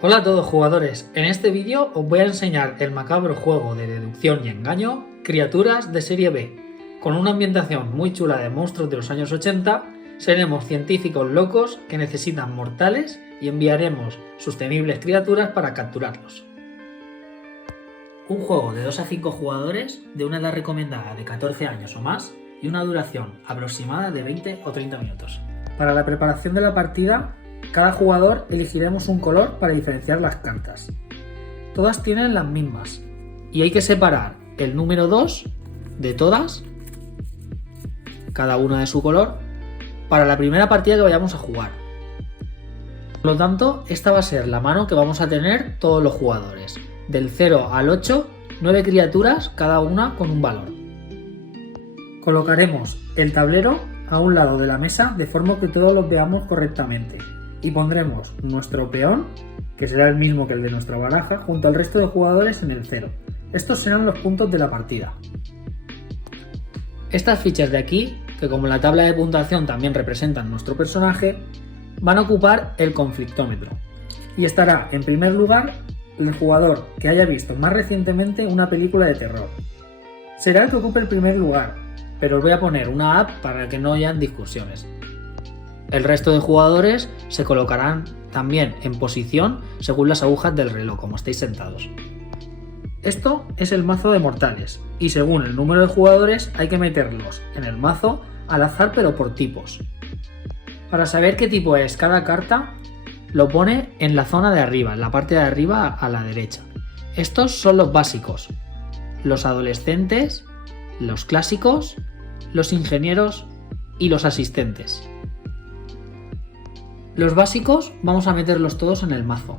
Hola a todos jugadores, en este vídeo os voy a enseñar el macabro juego de deducción y engaño Criaturas de Serie B. Con una ambientación muy chula de monstruos de los años 80, seremos científicos locos que necesitan mortales y enviaremos sus temibles criaturas para capturarlos. Un juego de 2 a 5 jugadores de una edad recomendada de 14 años o más y una duración aproximada de 20 o 30 minutos. Para la preparación de la partida, cada jugador elegiremos un color para diferenciar las cartas. Todas tienen las mismas y hay que separar el número 2 de todas, cada una de su color, para la primera partida que vayamos a jugar. Por lo tanto, esta va a ser la mano que vamos a tener todos los jugadores. Del 0 al 8, 9 criaturas, cada una con un valor. Colocaremos el tablero a un lado de la mesa de forma que todos los veamos correctamente. Y pondremos nuestro peón, que será el mismo que el de nuestra baraja, junto al resto de jugadores en el 0. Estos serán los puntos de la partida. Estas fichas de aquí, que como en la tabla de puntuación también representan nuestro personaje, van a ocupar el conflictómetro. Y estará en primer lugar el jugador que haya visto más recientemente una película de terror. Será el que ocupe el primer lugar, pero os voy a poner una app para que no hayan discusiones. El resto de jugadores se colocarán también en posición según las agujas del reloj, como estéis sentados. Esto es el mazo de mortales, y según el número de jugadores hay que meterlos en el mazo al azar pero por tipos. Para saber qué tipo es cada carta, lo pone en la zona de arriba, en la parte de arriba a la derecha. Estos son los básicos, los adolescentes, los clásicos, los ingenieros y los asistentes. Los básicos vamos a meterlos todos en el mazo.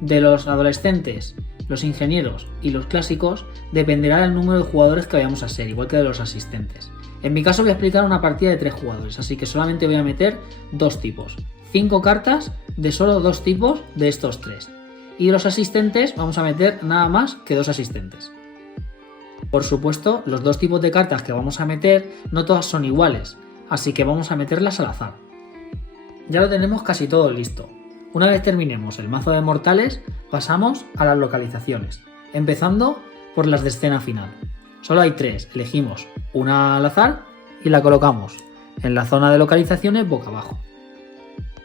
De los adolescentes, los ingenieros y los clásicos dependerá del número de jugadores que vayamos a ser, igual que de los asistentes. En mi caso voy a explicar una partida de 3 jugadores, así que solamente voy a meter 2 tipos. 5 cartas de solo 2 tipos de estos 3. Y de los asistentes vamos a meter nada más que 2 asistentes. Por supuesto, los 2 tipos de cartas que vamos a meter no todas son iguales, así que vamos a meterlas al azar. Ya lo tenemos casi todo listo. Una vez terminemos el mazo de mortales, pasamos a las localizaciones, empezando por las de escena final. Solo hay 3, elegimos una al azar y la colocamos en la zona de localizaciones boca abajo.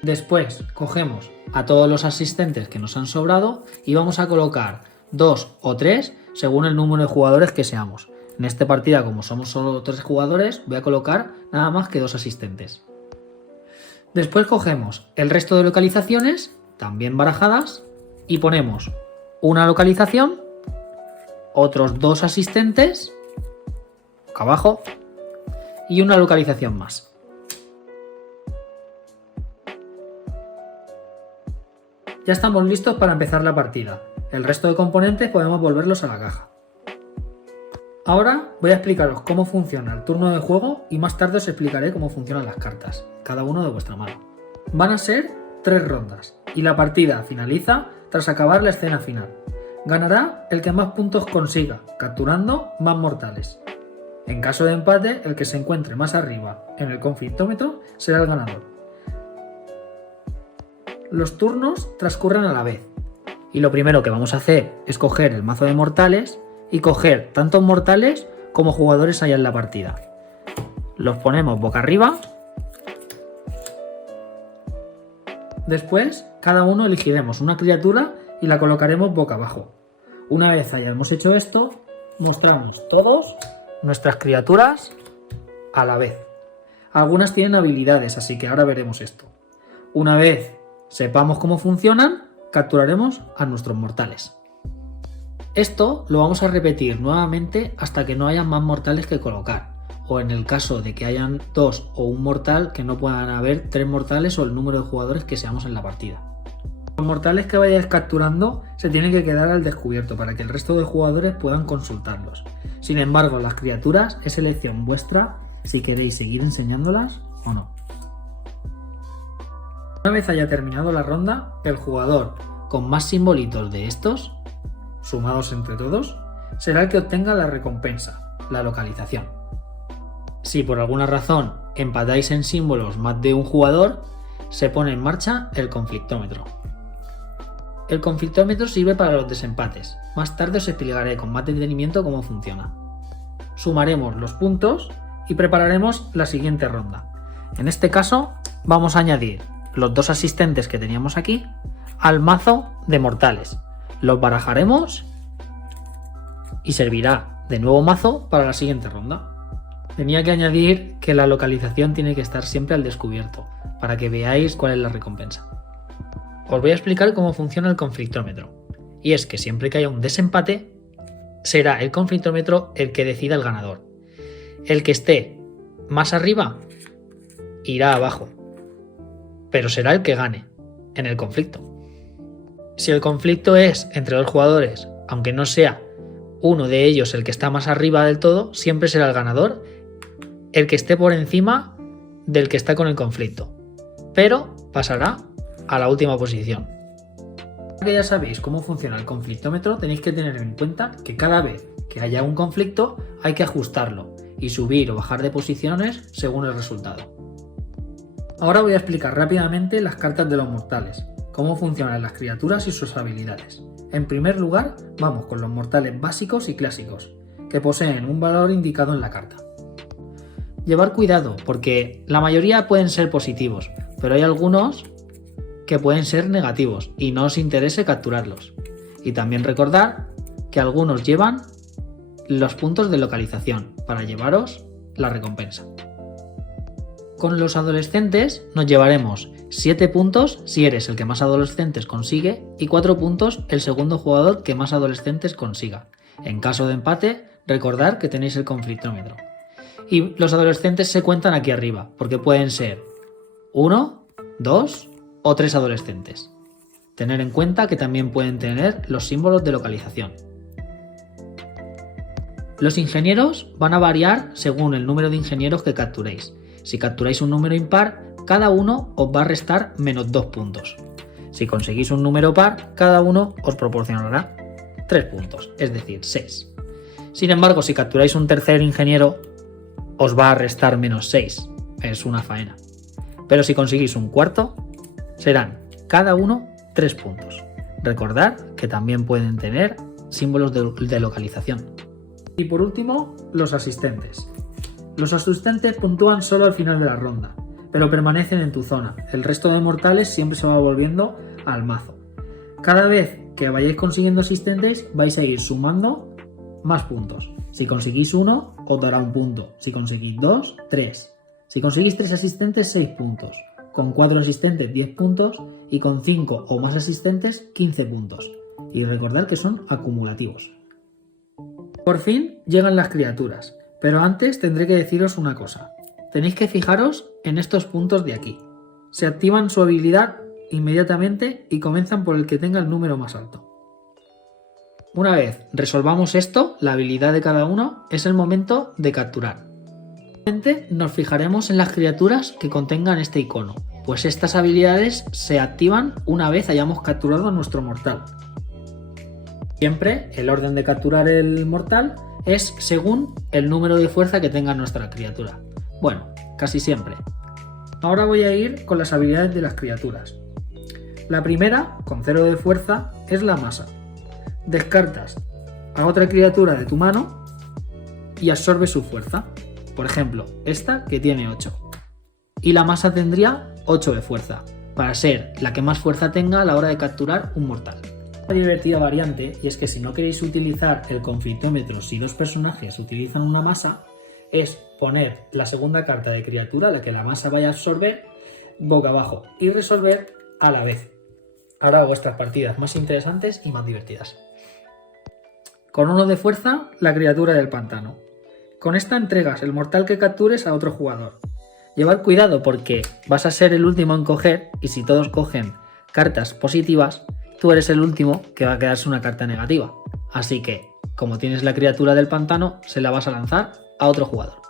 Después cogemos a todos los asistentes que nos han sobrado y vamos a colocar 2 o 3 según el número de jugadores que seamos. En esta partida, como somos solo 3 jugadores, voy a colocar nada más que 2 asistentes. Después cogemos el resto de localizaciones, también barajadas, y ponemos una localización, otros 2 asistentes, acá abajo, y una localización más. Ya estamos listos para empezar la partida. El resto de componentes podemos volverlos a la caja. Ahora voy a explicaros cómo funciona el turno de juego y más tarde os explicaré cómo funcionan las cartas, cada uno de vuestra mano. Van a ser 3 rondas y la partida finaliza tras acabar la escena final. Ganará el que más puntos consiga, capturando más mortales. En caso de empate, el que se encuentre más arriba en el conflictómetro será el ganador. Los turnos transcurren a la vez y lo primero que vamos a hacer es coger el mazo de mortales y coger tantos mortales como jugadores haya en la partida. Los ponemos boca arriba. Después, cada uno elegiremos una criatura y la colocaremos boca abajo. Una vez hayamos hecho esto, mostramos todos nuestras criaturas a la vez. Algunas tienen habilidades, así que ahora veremos esto. Una vez sepamos cómo funcionan, capturaremos a nuestros mortales. Esto lo vamos a repetir nuevamente hasta que no haya más mortales que colocar, o en el caso de que hayan 2 o un mortal, que no puedan haber 3 mortales o el número de jugadores que seamos en la partida. Los mortales que vayáis capturando se tienen que quedar al descubierto para que el resto de jugadores puedan consultarlos. Sin embargo, las criaturas es elección vuestra si queréis seguir enseñándolas o no. Una vez haya terminado la ronda, el jugador con más simbolitos de estos, sumados entre todos, será el que obtenga la recompensa, la localización. Si por alguna razón empatáis en símbolos más de un jugador, se pone en marcha el conflictómetro. el conflictómetro sirve para los desempates. Más tarde os explicaré con más detenimiento cómo funciona. Sumaremos los puntos y prepararemos la siguiente ronda. En este caso vamos a añadir los 2 asistentes que teníamos aquí al mazo de mortales. Los barajaremos y servirá de nuevo mazo para la siguiente ronda. Tenía que añadir que la localización tiene que estar siempre al descubierto, para que veáis cuál es la recompensa. Os voy a explicar cómo funciona el conflictómetro. Y es que siempre que haya un desempate, será el conflictómetro el que decida el ganador. El que esté más arriba irá abajo, pero será el que gane en el conflicto. Si el conflicto es entre 2 jugadores, aunque no sea uno de ellos el que está más arriba del todo, siempre será el ganador el que esté por encima del que está con el conflicto, pero pasará a la última posición. Ahora que ya sabéis cómo funciona el conflictómetro, tenéis que tener en cuenta que cada vez que haya un conflicto hay que ajustarlo y subir o bajar de posiciones según el resultado. Ahora voy a explicar rápidamente las cartas de los mortales, cómo funcionan las criaturas y sus habilidades. En primer lugar, vamos con los mortales básicos y clásicos, que poseen un valor indicado en la carta. Llevar cuidado, porque la mayoría pueden ser positivos, pero hay algunos que pueden ser negativos y no os interese capturarlos. Y también recordar que algunos llevan los puntos de localización para llevaros la recompensa. Con los adolescentes nos llevaremos 7 puntos si eres el que más adolescentes consigue y 4 puntos el segundo jugador que más adolescentes consiga. En caso de empate, recordad que tenéis el conflictómetro. Y los adolescentes se cuentan aquí arriba, porque pueden ser 1, 2 o 3 adolescentes. Tener en cuenta que también pueden tener los símbolos de localización. Los ingenieros van a variar según el número de ingenieros que capturéis. Si capturáis un número impar, cada uno os va a restar menos 2 puntos. Si conseguís un número par, cada uno os proporcionará 3 puntos, es decir, 6. Sin embargo, si capturáis un tercer ingeniero, os va a restar menos 6. Es una faena. Pero si conseguís un cuarto, serán cada uno 3 puntos. Recordad que también pueden tener símbolos de localización. Y por último, los asistentes. Los asistentes puntúan solo al final de la ronda, pero permanecen en tu zona. El resto de mortales siempre se va volviendo al mazo. Cada vez que vayáis consiguiendo asistentes, vais a ir sumando más puntos. Si conseguís 1, os dará 1 punto. Si conseguís 2, 3. Si conseguís 3 asistentes, 6 puntos. Con 4 asistentes, 10 puntos. Y con 5 o más asistentes, 15 puntos. Y recordad que son acumulativos. Por fin llegan las criaturas. Pero antes tendré que deciros una cosa. Tenéis que fijaros en estos puntos de aquí. Se activan su habilidad inmediatamente y comienzan por el que tenga el número más alto. Una vez resolvamos esto, la habilidad de cada uno, es el momento de capturar. Nos fijaremos en las criaturas que contengan este icono, pues estas habilidades se activan una vez hayamos capturado a nuestro mortal. Siempre el orden de capturar el mortal es según el número de fuerza que tenga nuestra criatura. Bueno, casi siempre. Ahora voy a ir con las habilidades de las criaturas. La primera, con 0 de fuerza, es la masa. Descartas a otra criatura de tu mano y absorbe su fuerza. Por ejemplo, esta que tiene 8. Y la masa tendría 8 de fuerza, para ser la que más fuerza tenga a la hora de capturar un mortal. Una divertida variante, y es que si no queréis utilizar el conflictómetro si 2 personajes utilizan una masa, es poner la segunda carta de criatura, la que la masa vaya a absorber, boca abajo y resolver a la vez. Hará vuestras partidas más interesantes y más divertidas. Con 1 de fuerza, la criatura del pantano. Con esta entregas el mortal que captures a otro jugador. Llevad cuidado porque vas a ser el último en coger y si todos cogen cartas positivas, tú eres el último que va a quedarse una carta negativa. Así que, como tienes la criatura del pantano, se la vas a lanzar a otro jugador.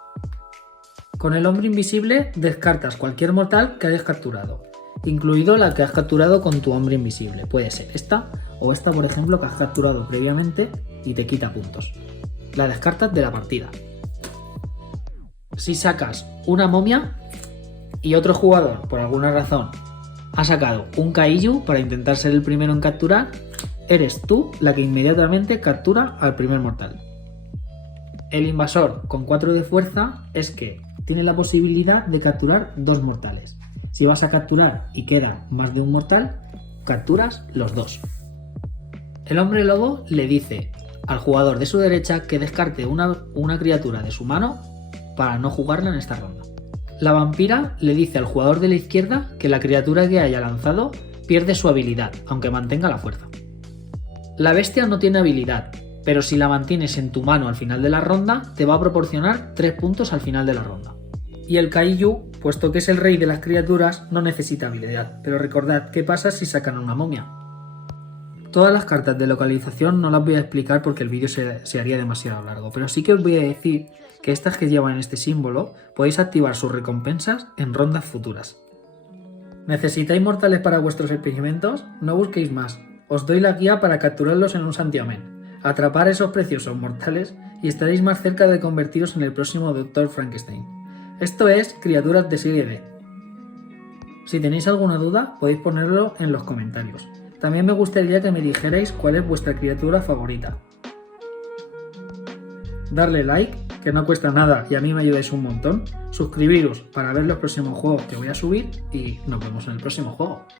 Con el hombre invisible descartas cualquier mortal que hayas capturado, incluido la que has capturado con tu hombre invisible. Puede ser esta o esta, por ejemplo, que has capturado previamente y te quita puntos. La descartas de la partida. Si sacas una momia y otro jugador, por alguna razón, ha sacado un Kaiju para intentar ser el primero en capturar, eres tú la que inmediatamente captura al primer mortal. El invasor con 4 de fuerza es que tiene la posibilidad de capturar 2 mortales. Si vas a capturar y queda más de un mortal, capturas los 2. El hombre lobo le dice al jugador de su derecha que descarte una criatura de su mano para no jugarla en esta ronda. La vampira le dice al jugador de la izquierda que la criatura que haya lanzado pierde su habilidad, aunque mantenga la fuerza. La bestia no tiene habilidad, pero si la mantienes en tu mano al final de la ronda, te va a proporcionar 3 puntos al final de la ronda. Y el Kaiju, puesto que es el rey de las criaturas, no necesita habilidad, pero recordad qué pasa si sacan una momia. Todas las cartas de localización no las voy a explicar porque el vídeo se haría demasiado largo, pero sí que os voy a decir que estas que llevan este símbolo podéis activar sus recompensas en rondas futuras. ¿Necesitáis mortales para vuestros experimentos? No busquéis más, os doy la guía para capturarlos en un santiamén. Atrapar esos preciosos mortales y estaréis más cerca de convertiros en el próximo Dr. Frankenstein. Esto es Criaturas de Serie D. Si tenéis alguna duda podéis ponerlo en los comentarios. También me gustaría que me dijerais cuál es vuestra criatura favorita. Darle like, que no cuesta nada y a mí me ayudáis un montón. Suscribiros para ver los próximos juegos que voy a subir y nos vemos en el próximo juego.